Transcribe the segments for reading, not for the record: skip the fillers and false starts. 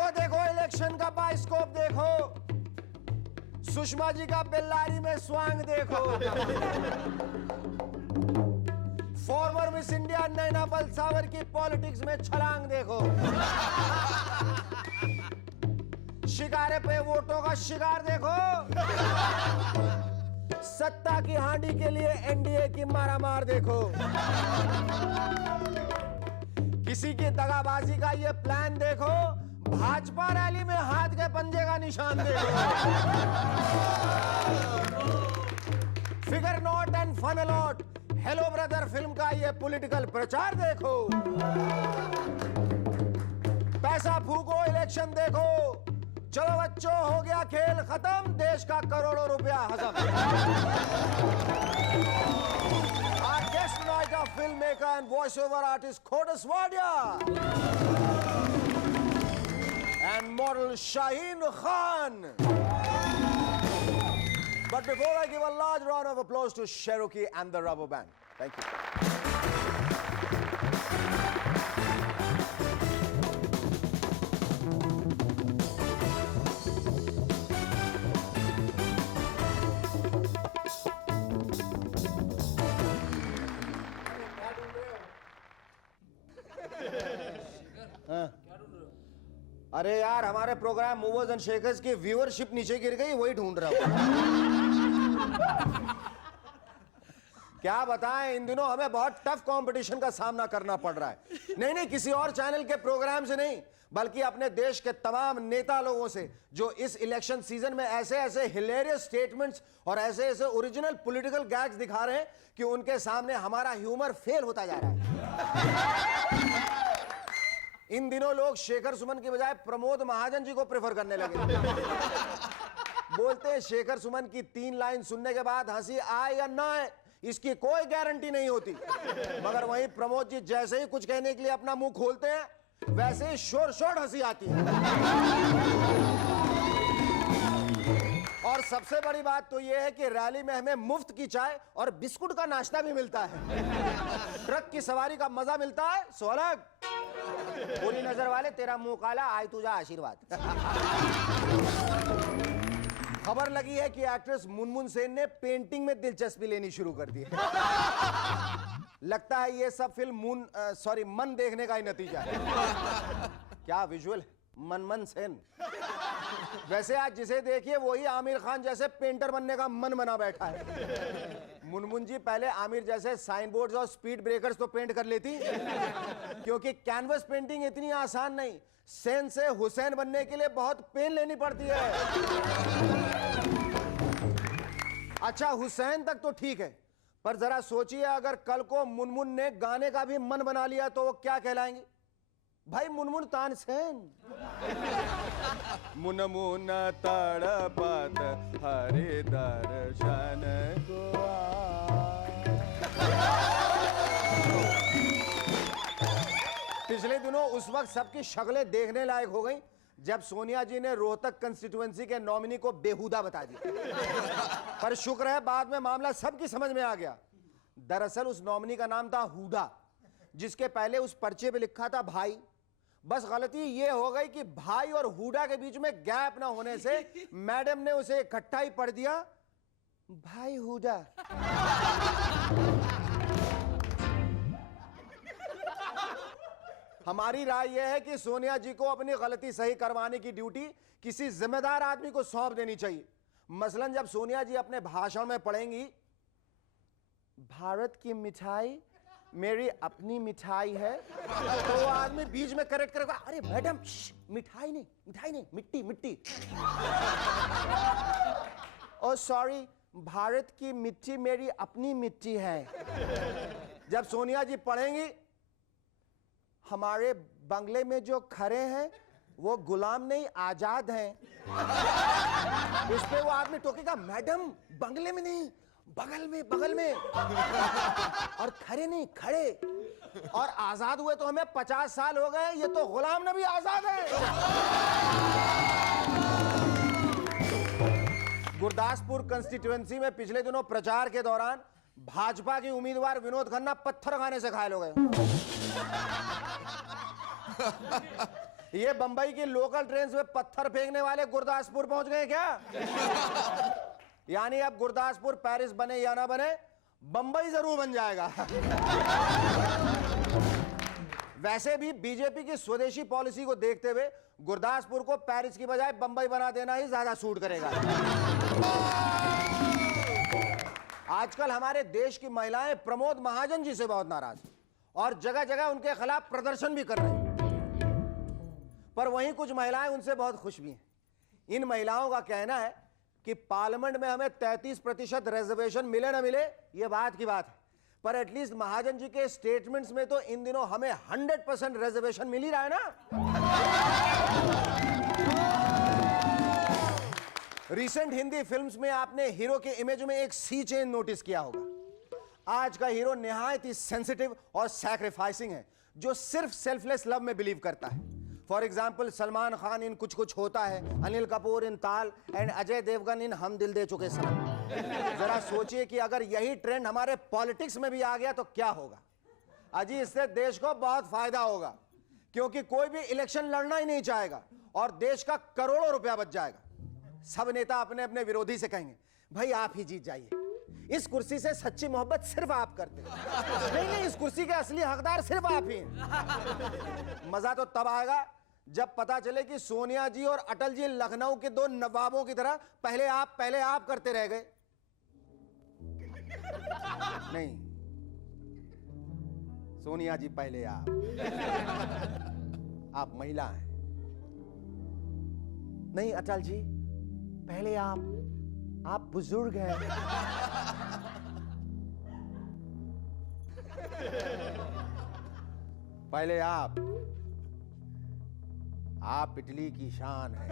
देखो देखो इलेक्शन का बाइस्कोप देखो, सुषमा जी का बेल्लारी में स्वांग देखो, फॉर्मर मिस इंडिया नैना बलसावर की पॉलिटिक्स में छलांग देखो, शिकारे पे वोटों का शिकार देखो, सत्ता की हांडी के लिए एनडीए की मारामार देखो, किसी की दगाबाजी का ये प्लान देखो, भाजपा रैली में हाथ के पंजे का निशान देखो, figure not and fun a lot, hello brother film का ये पॉलिटिकल प्रचार देखो, पैसा फूको इलेक्शन देखो, चलो बच्चों हो गया खेल खत्म, देश का करोड़ों रुपया हजम। Our guest tonight are filmmaker and voiceover artist Khodus Wadia and model Shaheen Khan. But before I give a large round of applause to Cherokee and the Rubber Band. Thank you. अरे यार हमारे programme movers and shakers की viewership नीचे गिर गई, वही ढूंढ रहा हूं। क्या बताएं, इन दिनों हमें बहुत टफ कंपटीशन का सामना करना पड़ रहा है। नहीं किसी और चैनल के प्रोग्राम से नहीं, बल्कि अपने देश के तमाम नेता लोगों से, जो इस इलेक्शन सीजन में ऐसे ऐसे हिलेरियस स्टेटमेंट्स और ऐसे ऐसे ओरिजिनल पॉलिटिकल गैग्स दिखा रहे हैं कि उनके सामने हमारा ह्यूमर फेल होता जा रहा है। इन दिनों लोग शेखर सुमन की बजाय प्रमोद महाजन जी को प्रेफर करने लगे। बोलते हैं शेखर सुमन की 3 लाइन सुनने के बाद हंसी आए या ना आए इसकी कोई गारंटी नहीं होती, मगर वहीं प्रमोद जी जैसे ही कुछ कहने के लिए अपना मुंह खोलते हैं वैसे ही शोर शोर हंसी आती है। और सबसे बड़ी बात तो यह है कि रैली में हमें मुफ्त की चाय और बिस्कुट का नाश्ता भी मिलता है, ट्रक की सवारी का मजा मिलता है, सो अलग। पूरी नजर वाले तेरा मुंह काला, आय तुझा आशीर्वाद। खबर लगी है कि एक्ट्रेस मुनमुन सेन ने पेंटिंग में दिलचस्पी लेनी शुरू कर दी है। लगता है ये सब फिल्म मन देखने का ही नतीजा है। क्या विजुअल, मनमन सेन। वैसे आज जिसे देखिए वही आमिर खान जैसे पेंटर बनने का मन बना बैठा है। मुनमुन जी पहले आमिर जैसे साइन बोर्ड्स और स्पीड ब्रेकर्स तो पेंट कर लेती, क्योंकि कैनवस पेंटिंग इतनी आसान नहीं, सेन से हुसैन बनने के लिए बहुत पेन लेनी पड़ती है। अच्छा हुसैन तक तो ठीक है, पर जरा सोचिए अगर कल को मुनमुन ने गाने का भी मन बना लिया तो वो क्या कहलाएंगे? भाई मुनमुन तानसेन। मुनमुन तड़पत हरि दर्शन को। पिछले दिनों उस वक्त सबकी शक्लें देखने लायक हो गई जब सोनिया जी ने रोहतक कंस्टिट्यूएंसी के नॉमिनी को बेहुदा बता दिया। पर शुक्र है बाद में मामला सबकी समझ में आ गया। दरअसल उस नॉमिनी का नाम था हुडा, जिसके पहले उस पर्चे पे लिखा था भाई। बस गलती ये हो गई कि भाई और हुडा के बीच में गैप ना होने से मैडम ने उसे इकट्ठा ही पढ़ दिया भाई हुडा। हमारी राय यह है कि सोनिया जी को अपनी गलती सही करवाने की ड्यूटी किसी जिम्मेदार आदमी को सौंप देनी चाहिए। मसलन जब सोनिया जी अपने भाषण में पढ़ेंगी भारत की मिठाई मेरी अपनी मिठाई है, तो वो आदमी बीच में करेक्ट करेगा, अरे मैडम मिठाई नहीं मिट्टी मिट्टी। ओ सॉरी, भारत की मिट्टी मेरी अपनी मिट्टी है। जब सोनिया जी पढ़ेंगी हमारे बंगले में जो खड़े हैं वो गुलाम नहीं आजाद हैं, इस पे वो आदमी टोकेगा मैडम बंगले में नहीं बगल में और खड़े नहीं खड़े। और आजाद हुए तो हमें 50 साल हो गए, ये तो गुलाम नबी आजाद है। गुरदासपुर कंस्टिट्यूएंसी में पिछले दिनों प्रचार के दौरान भाजपा के उम्मीदवार विनोद खन्ना पत्थर खाने से घायल हो गए। ये बंबई की लोकल ट्रेन में पत्थर फेंकने वाले गुरदासपुर पहुंच गए क्या? यानी अब गुरदासपुर पेरिस बने या ना बने, बंबई जरूर बन जाएगा। वैसे भी बीजेपी की स्वदेशी पॉलिसी को देखते हुए गुरदासपुर को पेरिस की बजाय बंबई बना देना ही ज्यादा सूट करेगा। आजकल हमारे देश की महिलाएं प्रमोद महाजन जी से बहुत नाराज हैं और जगह जगह उनके खिलाफ प्रदर्शन भी कर रही हैं। पर वहीं कुछ महिलाएं उनसे बहुत खुश भी हैं। इन महिलाओं का कहना है कि पार्लियामेंट में हमें 33% रिजर्वेशन मिले ना मिले ये बात की बात है, पर एटलीस्ट महाजन जी के स्टेटमेंट्स में तो इन दिनों हमें 100% रिजर्वेशन मिल ही रहा है ना। रिसेंट हिंदी फिल्म्स में आपने हीरो के इमेज में एक सी चेंज नोटिस किया होगा। आज का हीरो निहायत ही सेंसिटिव और सैक्रिफाइसिंग है, जो सिर्फ सेल्फलेस लव में बिलीव करता है। फॉर एग्जाम्पल सलमान खान इन कुछ कुछ होता है, अनिल कपूर इन ताल एंड अजय देवगन इन हम दिल दे चुके सनम। जरा सोचिए कि अगर यही ट्रेंड हमारे पॉलिटिक्स में भी आ गया तो क्या होगा। अजी इससे देश को बहुत फायदा होगा, क्योंकि कोई भी इलेक्शन लड़ना ही नहीं चाहेगा और देश का करोड़ों रुपया बच जाएगा। सब नेता अपने अपने विरोधी से कहेंगे भाई आप ही जीत जाइए, इस कुर्सी से सच्ची मोहब्बत सिर्फ आप करते हैं। नहीं, इस कुर्सी के असली हकदार सिर्फ आप ही हैं। मजा तो तब आएगा जब पता चले कि सोनिया जी और अटल जी लखनऊ के दो नवाबों की तरह पहले आप करते रह गए। नहीं, सोनिया जी पहले आप महिला हैं। नहीं अटल जी पहले आप बुजुर्ग हैं। पहले आप इटली की शान है।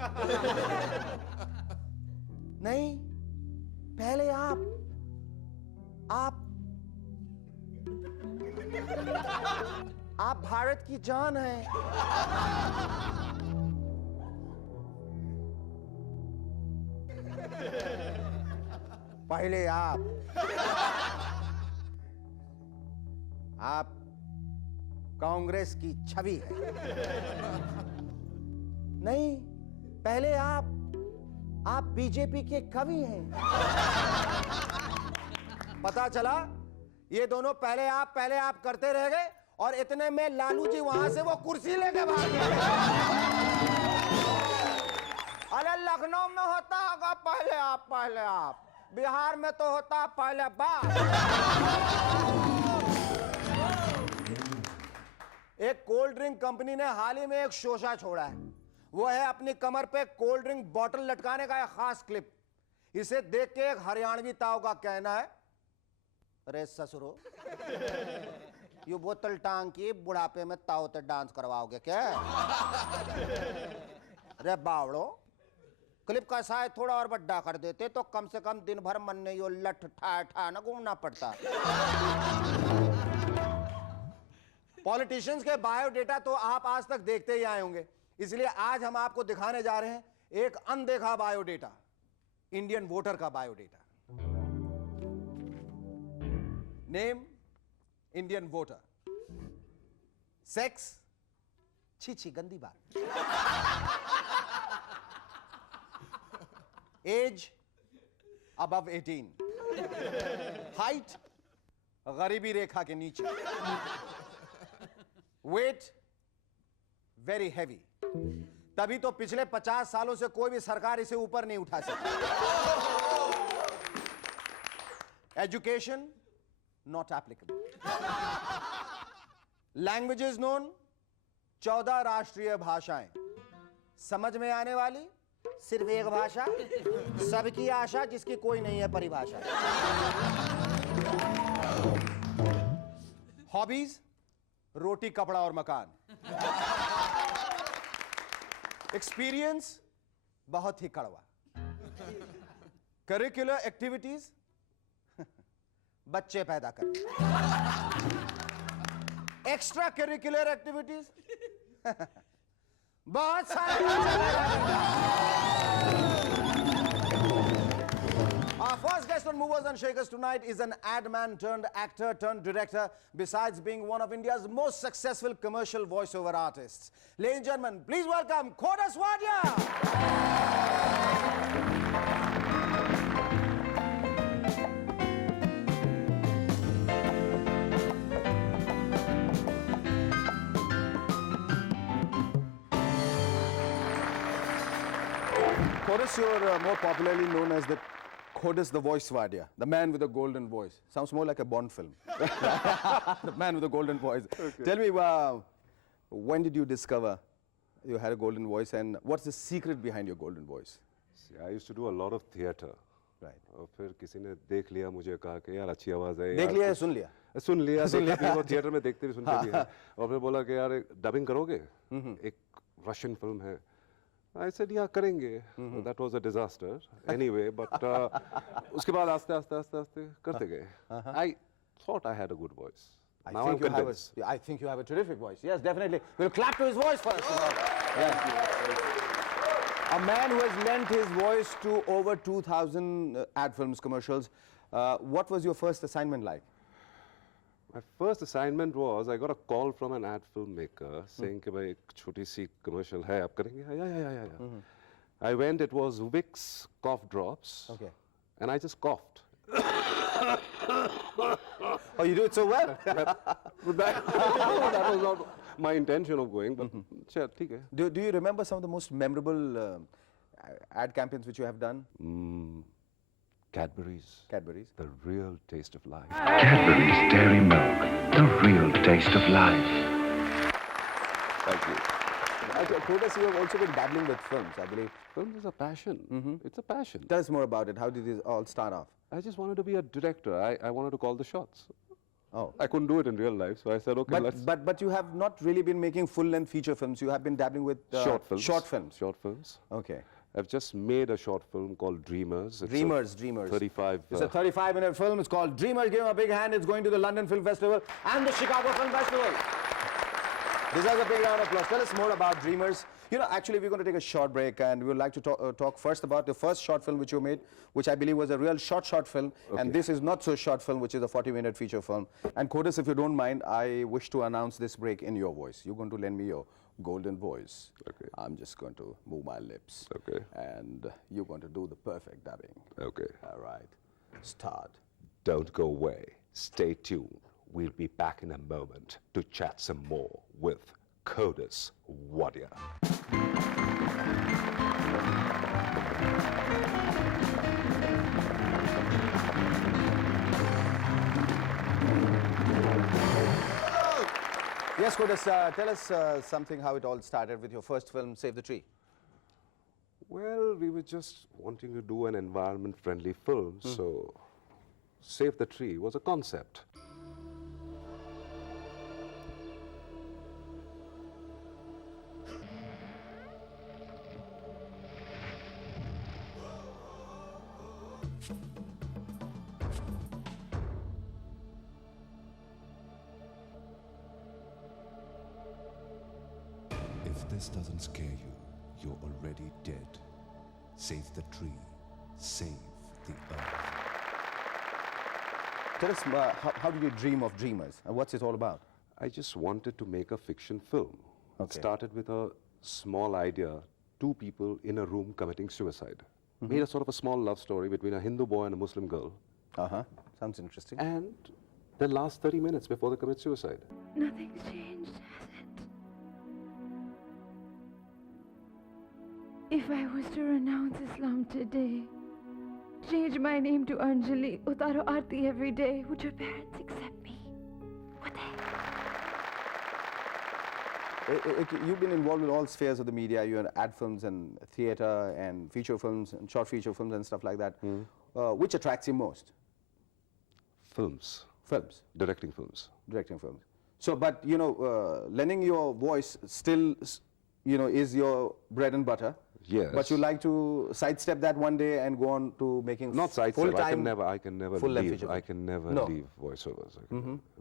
नहीं, पहले आप भारत की जान है। पहले आप कांग्रेस की छवि है। नहीं, पहले आप बीजेपी के कवि हैं। पता चला ये दोनों पहले आप करते रह गए और इतने में लालू जी वहां से वो कुर्सी लेके भाग गए। अरे लखनऊ में होता होगा पहले आप, बिहार में तो होता पहले बाप। एक कोल्ड ड्रिंक कंपनी ने हाल ही में एक शोषा छोड़ा है। वो है अपनी कमर पे कोल्ड ड्रिंक बोतल लटकाने का एक खास क्लिप। इसे देख के एक हरियाणवी ताऊ का कहना है, अरे ससुरो ये बोतल टांग की बुढ़ापे में ताऊ ते डांस करवाओगे क्या? अरे बावड़ो क्लिप का साइज थोड़ा और बड़ा कर देते तो कम से कम दिन भर मन ने यो लठ ठा ना घूमना पड़ता। पॉलिटिशियंस के बायोडेटा तो आप आज तक देखते ही आए होंगे, इसलिए आज हम आपको दिखाने जा रहे हैं एक अनदेखा बायोडेटा, इंडियन वोटर का biodata. Name Indian voter, sex छी गंदी बात, एज अबव 18, हाइट गरीबी रेखा के नीचे, वेट वेरी हैवी। तभी तो पिछले 50 सालों से कोई भी सरकार इसे ऊपर नहीं उठा सकती। Education not applicable. Languages known 14 राष्ट्रीय भाषाएं। समझ में आने वाली सिर्फ एक भाषा, सबकी आशा जिसकी कोई नहीं है परिभाषा। हॉबीज रोटी कपड़ा और मकान। एक्सपीरियंस बहुत ही कड़वा। करिकुलर एक्टिविटीज बच्चे पैदा कर। एक्स्ट्रा करिकुलर एक्टिविटीज बहुत सारे। Our first guest on Movers and Shakers tonight is an ad man turned actor turned director, besides being one of India's most successful commercial voiceover artists. Ladies and gentlemen, please welcome Khodus Wadia. Khodus, you're more popularly known as the Khodus the Voice Wadia, the man with a golden voice. Sounds more like a Bond film. The man with a golden voice. Okay. Tell me, when did you discover you had a golden voice, and what's the secret behind your golden voice? See, I used to do a lot of theatre. Right. और फिर किसी ने देख लिया मुझे कहा कि यार अच्छी आवाज़ है देख लिया या सुन लिया? सुन लिया तो थिएटर में देखते भी सुनते भी हैं और फिर बोला कि यार डबिंग करोगे एक रशियन फिल्म है I said yeah करेंगे that was a disaster anyway but उसके बाद आस्ते आस्ते आस्ते आस्ते करते गए I thought I had a good voice. Now I'm convinced. I think you have a terrific voice. Yes, definitely. We'll clap to his voice for us. Yes. A man who has lent his voice to over 2,000 ad films, commercials. What was your first assignment like? My first assignment was I got a call from an ad filmmaker saying कि भाई एक छोटी सी commercial है आप करेंगे? Yeah. I went. It was Vicks cough drops. Okay. And I just coughed. Oh, you do it so well. that was not my intention of going, but sure, ठीक है. Do you remember some of the most memorable ad campaigns which you have done? Cadbury's. Cadbury's. The real taste of life. Cadbury's Dairy Milk, the real taste of life. Thank you. Khodus, you have also been dabbling with films, I believe. Film is a passion. It's a passion. Tell us more about it. How did this all start off? I just wanted to be a director. I wanted to call the shots. Oh. I couldn't do it in real life, so I said, okay, let's... But you have not really been making full-length feature films. You have been dabbling with short films. Short films. Short films. Okay. I've just made a short film called Dreamers. It's Dreamers. 35. It's a 35-minute film. It's called Dreamers. Give him a big hand. It's going to the London Film Festival and the Chicago Film Festival. Deserves a big round of applause. Tell us more about Dreamers. You know, actually, we're going to take a short break, and we would like to talk first about the first short film which you made, which I believe was a real short film. Okay. And this is not so short film, which is a 40-minute feature film. And Khodus, if you don't mind, I wish to announce this break in your voice. You're going to lend me your golden voice. Okay. I'm just going to move my lips. Okay. And you're going to do the perfect dubbing. Okay. All right. Start. Don't go away. Stay tuned. We'll be back in a moment to chat some more with Khodus Wadia. Yes, Khodus, tell us something how it all started with your first film, Save the Tree. Well, we were just wanting to do an environment-friendly film, so Save the Tree was a concept. If this doesn't scare you, you're already dead. Save the tree. Save the earth. Tell us, how did you dream of Dreamers? And what's it all about? I just wanted to make a fiction film. It Okay. started with a small idea, two people in a room committing suicide. Made a sort of a small love story between a Hindu boy and a Muslim girl. Sounds interesting. And then last 30 minutes before they commit suicide. Nothing's changed, has it? If I was to renounce Islam today, change my name to Anjali, Utaro Aarti every day, would your parents accept me? Would they? You've been involved in all spheres of the media. You're in ad films and theater and feature films and short feature films and stuff like that. Which attracts you most? Films. Films. Directing films. Directing films. So, but, you know, lending your voice still, you know, is your bread and butter. Yes. But you like to sidestep that one day and go on to making Not sidestep. full-time. I can never full-length leave. feature I film. can never No. leave voiceovers.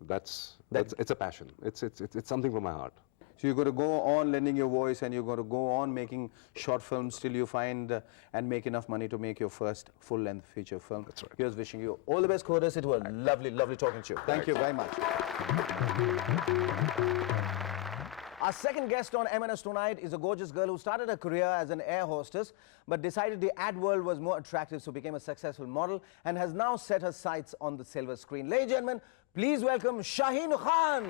That's it's a passion. It's something from my heart. So you're going to go on lending your voice, and you're going to go on making short films till you find and make enough money to make your first full-length feature film. That's right. Here's wishing you all the best, Khodas. It was lovely, lovely talking to you. Thank you very much. Our second guest on M&S tonight is a gorgeous girl who started her career as an air hostess, but decided the ad world was more attractive, so became a successful model and has now set her sights on the silver screen. Ladies and gentlemen, please welcome Shaheen Khan.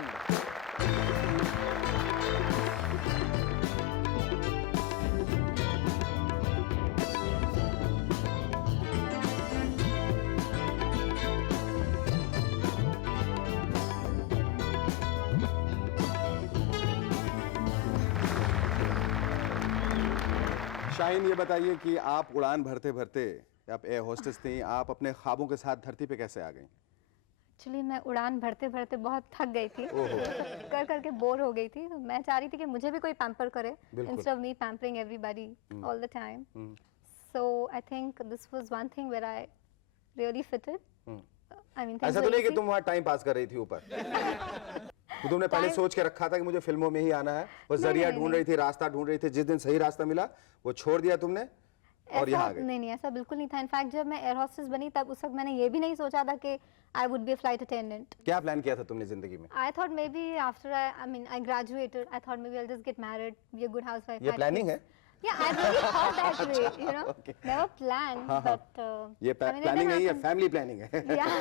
Shaheen, ये बताइए कि आप उड़ान भरते भरते, आप air hostess थी, आप अपने ख्वाबों के साथ धरती पे कैसे आ गई? एक्चुअली मैं उड़ान भरते भरते बहुत थक गई थी, कर करके बोर हो गई थी, तो मैं चाह रही थी कि मुझे भी कोई पैम्पर करे instead of me pampering everybody all the time. So I think this was one thing where I really fitted. I mean ऐसा तो नहीं कि तुम वहाँ टाइम पास कर रही थी ऊपर? तो तुमने पहले सोच के रखा था कि मुझे फिल्मों में ही आना है, वो जरिया ढूंढ रही थी, रास्ता ढूंढ रही थी, जिस दिन सही रास्ता मिला वो छोड़ दिया तुमने और यहाँ आ गई? नहीं, ऐसा बिल्कुल नहीं था. इनफैक्ट जब मैं एयर होस्टेस बनी तब उस वक्त मैंने ये भी नहीं सोचा था कि I would be a flight attendant. क्या प्लान किया था तुमने जिंदगी में? I thought maybe after I graduated, I thought maybe I will just get married, be a good housewife. ये प्लानिंग है? Yeah, I really thought that way, you know. Okay. Never planned, but ये planning नहीं है, family planning है. Yeah.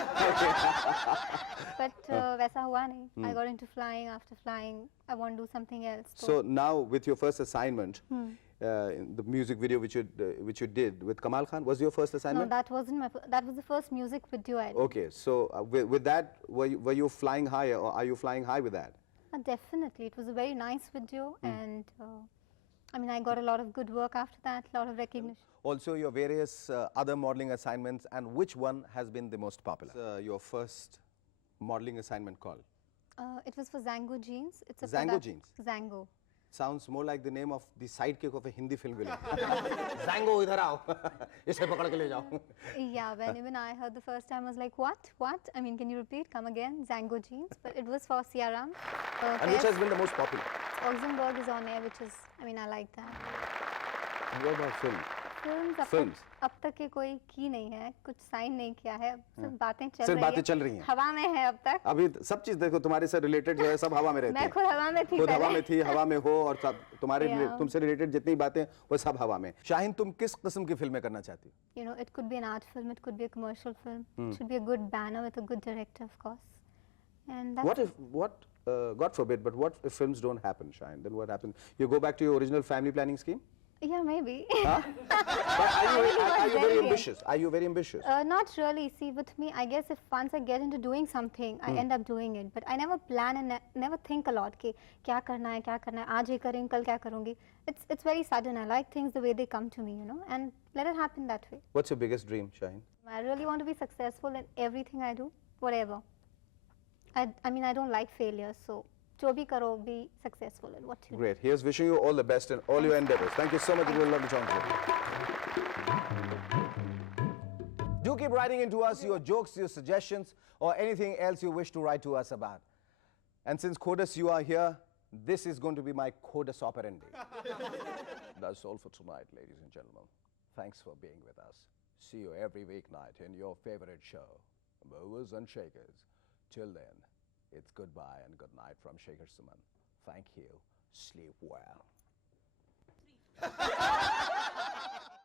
But वैसा हुआ नहीं. I got into flying. After flying, I want to do something else. So now, with your first assignment, the music video which you did with Kamal Khan, was your first assignment? No, that wasn't my. That was the first music video I did. Okay, so with that, were you flying high, or are you flying high with that? Definitely, it was a very nice video, and I mean, I got a lot of good work after that, a lot of recognition. Also, your various other modeling assignments, and which one has been the most popular? Your first modeling assignment called? It was for Zango Jeans. It's a Zango Jeans? Zango. Sounds more like the name of the sidekick of a Hindi film villain. Zango, idhar aao. इसे पकड़ के ले जाओ. Yeah, when even I heard the first time, I was like, what? What? I mean, can you repeat? Come again? Zango Jeans. But it was for Siaram. And which has been the most popular? Augsburg is on air, which is, I mean, I like that. What about film? Films अब तक के कोई की नहीं है, कुछ sign नहीं किया है, सिर्फ बातें चल सिर्फ रही बातें चल रही हैं, हवा में है अब तक. अभी सब चीज देखो, तुम्हारे से रिलेटेड जो है सब हवा में रहती है. मैं खुद हवा में थी, खुद हवा में थी, हवा में हो, और सब तुम्हारे तुमसे रिलेटेड जितनी बातें वो सब हवा में. शाहीन, तुम किस किस्म की फिल्में करना चाहती हो? You know, it could be an art film, it could be a commercial film, it should be a good banner with a good director, of course. And that's God forbid, but what if films don't happen, Shahin? Then what happens? You go back to your original family planning scheme? yeah, maybe. Huh? Are you very ambitious? Are you very ambitious? Not really. See, with me, I guess if once I get into doing something, I end up doing it. But I never plan and never think a lot कि क्या करना है, आज ये करेंगे, कल क्या करूँगी. It's very sudden. I like things the way they come to me, you know, and let it happen that way. What's your biggest dream, Shahin? I really want to be successful in everything I do, whatever. I mean, I don't like failure, so जो भी करो, be successful in what you do. Great. Here's wishing you all the best in all your endeavors. Thank you so much. It was lovely talking to you. Do keep writing into us your jokes, your suggestions, or anything else you wish to write to us about. And since Khodas, you are here, this is going to be my Khodas operandi. That's all for tonight, ladies and gentlemen. Thanks for being with us. See you every weeknight in your favorite show, Movers and Shakers. Till then, it's goodbye and good night from Shekhar Suman. Thank you. Sleep well.